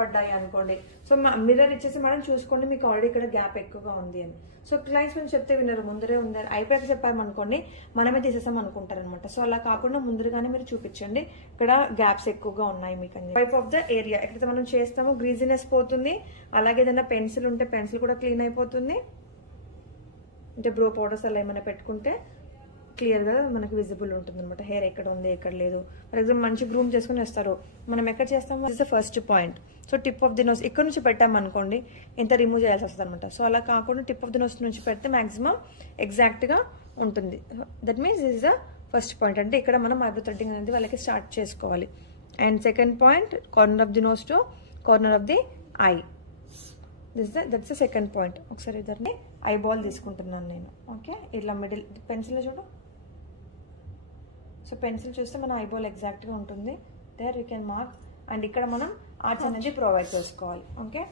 పడ్డాయి అనుకోండి. So mirror ఇచ్చేసి మేడం చూసుకోండి మీకు ఆల్రెడీ ఇక్కడ గ్యాప్ ఎక్కువగా ఉంది అని. సో క్లయింట్స్ మనం చెప్తే వినరు, ముందరే ఉందని అయిపోయాక చెప్పామనుకోండి మనమే తీసేసాం అనుకుంటారు అనమాట. సో అలా కాకుండా ముందుగానే మీరు చూపించండి ఇక్కడ గ్యాప్స్ ఎక్కువగా ఉన్నాయి మీకు అని. టైప్ ఆఫ్ ద ఏరియా ఎక్కడైతే మనం చేస్తామో గ్రీజినెస్ పోతుంది. అలాగే ఏదైనా పెన్సిల్ ఉంటే పెన్సిల్ కూడా క్లీన్ అయిపోతుంది. అంటే బ్రో పౌడర్స్ అలా ఏమైనా పెట్టుకుంటే క్లియర్ గా మనకు విజిబుల్ ఉంటుంది అనమాట. హెయిర్ ఎక్కడ ఉంది ఎక్కడ లేదు. ఫర్ ఎగ్జాంపుల్ మంచి గ్రూమ్ చేసుకుని వస్తారు, మనం ఎక్కడ చేస్తాము is the first point. So tip of the nose ఇక్కడ నుంచి పెట్టామనుకోండి ఇంత రిమూవ్ చేయాల్సి వస్తుంది అనమాట. సో అలా కాకుండా టిప్ ఆఫ్ ది నోస్ నుంచి పెడితే మాక్సిమం ఎగ్జాక్ట్ గా ఉంటుంది. That means this is the first point. అంటే ఇక్కడ మనం ఐబ్రో థ్రెడ్డింగ్ అనేది వాళ్ళకి స్టార్ట్ చేసుకోవాలి. And second point corner of the nose to corner of the eye. That's the second point. ఒకసారి ఇద్దరిని ఐబాల్ తీసుకుంటున్నాను నేను. ఓకే ఇట్లా మిడిల్ పెన్సిల్ చూడు. సో పెన్సిల్ చూస్తే మన ఐబాల్ ఎగ్జాక్ట్గా ఉంటుంది. There you can mark. And ఇక్కడ మనం ఆర్ట్స్ అనేది ప్రొవైడ్ చేసుకోవాలి. ఓకే